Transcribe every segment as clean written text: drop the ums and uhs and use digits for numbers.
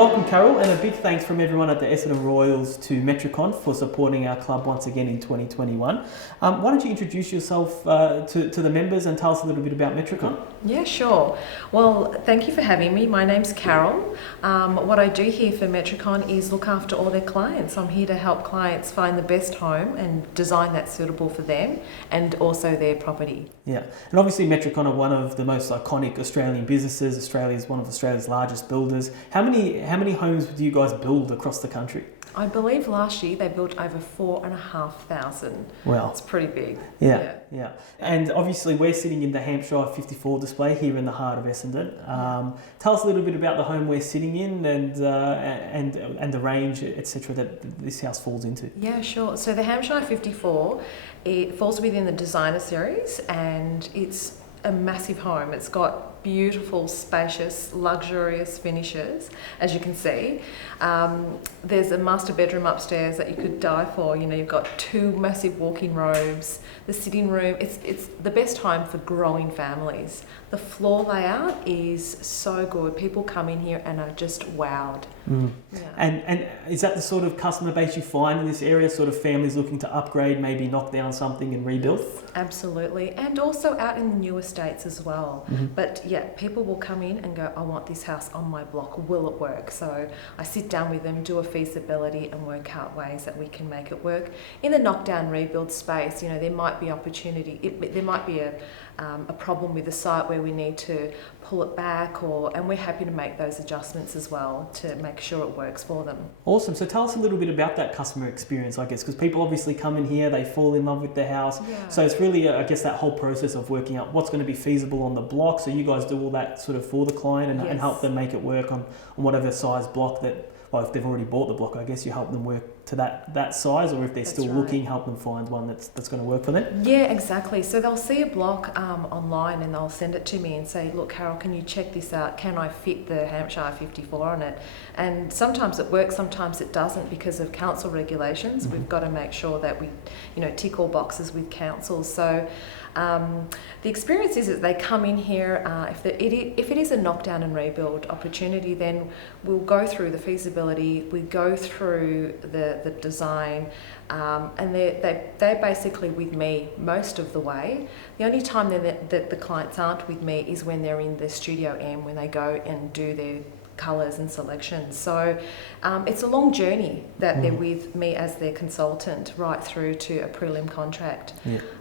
Welcome, Carol, and a big thanks from everyone at the Essendon Royals to Metricon for supporting our club once again in 2021. Why don't you introduce yourself to the members and tell us a little bit about Metricon? Yeah, sure. Well, thank you for having me. My name's Carol. What I do here for Metricon is look after all their clients. I'm here to help clients find the best home and design that suitable for them and also their property. Yeah, and obviously Metricon are one of the most iconic Australian businesses. Australia is one of Australia's largest builders. How many homes do you guys build across the country? I believe last year they built over 4,500. Wow. It's pretty big. Yeah. And obviously we're sitting in the Hampshire 54 display here in the heart of Essendon. Tell us a little bit about the home we're sitting in and the range, etc. that this house falls into. Yeah, sure. So the Hampshire 54, it falls within the designer series and it's a massive home. It's got beautiful, spacious, luxurious finishes, as you can see. There's a master bedroom upstairs that you could die for. You know, you've got 2 massive walk-in robes, the sitting room. It's the best home for growing families. The floor layout is so good. People come in here and are just wowed. Yeah. And is that the sort of customer base you find in this area, sort of families looking to upgrade, maybe knock down something and rebuild? Yes, absolutely. And also out in the new estates as well. But yeah, people will come in and go, I want this house on my block, will it work? So I sit down with them, do a feasibility and work out ways that we can make it work. In the knockdown rebuild space, you know, there might be opportunity, there might be a problem with the site where we need to pull it back and we're happy to make those adjustments as well to make sure it works for them. Awesome. So tell us a little bit about that customer experience, I guess, because people obviously come in here, they fall in love with the house. Yeah. So it's really, I guess, that whole process of working out what's going to be feasible on the block. So you guys do all that sort of for the client and help them make it work on whatever size block that, well, if they've already bought the block, I guess you help them work to that size, or if they're still looking, help them find one that's going to work for them. Yeah, exactly. So they'll see a block online and they'll send it to me and say, look, Carol, can you check this out? Can I fit the Hampshire 54 on it? And sometimes it works, sometimes it doesn't because of council regulations. We've got to make sure that we, tick all boxes with council. So the experience is that they come in here, if it is a knockdown and rebuild opportunity, then we'll go through the feasibility, we go through the design, and they're basically with me most of the way. The only time that the clients aren't with me is when they're in the Studio M, when they go and do their colours and selections. So it's a long journey that they're with me as their consultant right through to a prelim contract.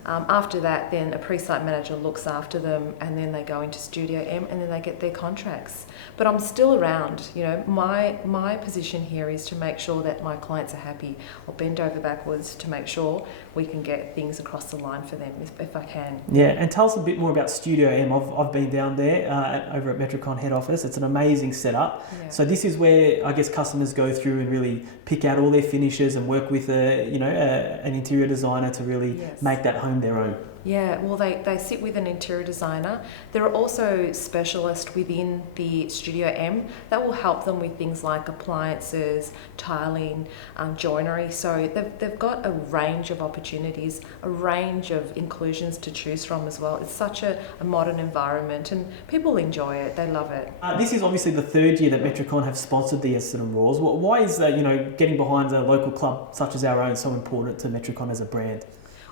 After that, then a pre-site manager looks after them and then they go into Studio M and then they get their contracts. But I'm still around. My position here is to make sure that my clients are happy. I'll bend over backwards to make sure we can get things across the line for them if I can. Yeah, and tell us a bit more about Studio M. I've been down there over at Metricon head office. It's an amazing setup. Yeah. So this is where I guess customers go through and really pick out all their finishes and work with an interior designer to really make that home their own. Yeah, well, they sit with an interior designer. There are also specialists within the Studio M that will help them with things like appliances, tiling, joinery. So they've got a range of opportunities, a range of inclusions to choose from as well. It's such a modern environment and people enjoy it. They love it. This is obviously the 3rd year that Metricon have sponsored the Essendon Royals. Why is getting behind a local club such as our own so important to Metricon as a brand?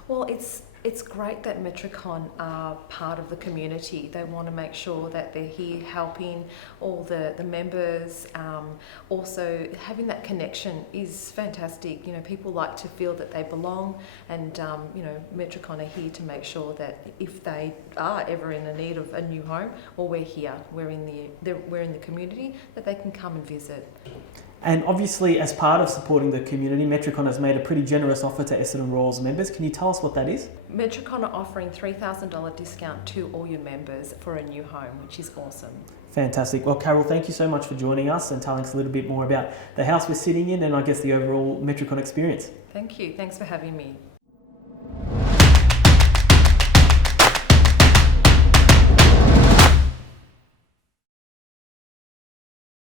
Well, it's great that Metricon are part of the community. They want to make sure that they're here helping all the members. Also, having that connection is fantastic. People like to feel that they belong and, Metricon are here to make sure that if they are ever in the need of a new home, well, we're here. We're in the community that they can come and visit. And obviously, as part of supporting the community, Metricon has made a pretty generous offer to Essendon Royals members. Can you tell us what that is? Metricon are offering $3,000 discount to all your members for a new home, which is awesome. Fantastic. Well, Carol, thank you so much for joining us and telling us a little bit more about the house we're sitting in and I guess the overall Metricon experience. Thank you. Thanks for having me.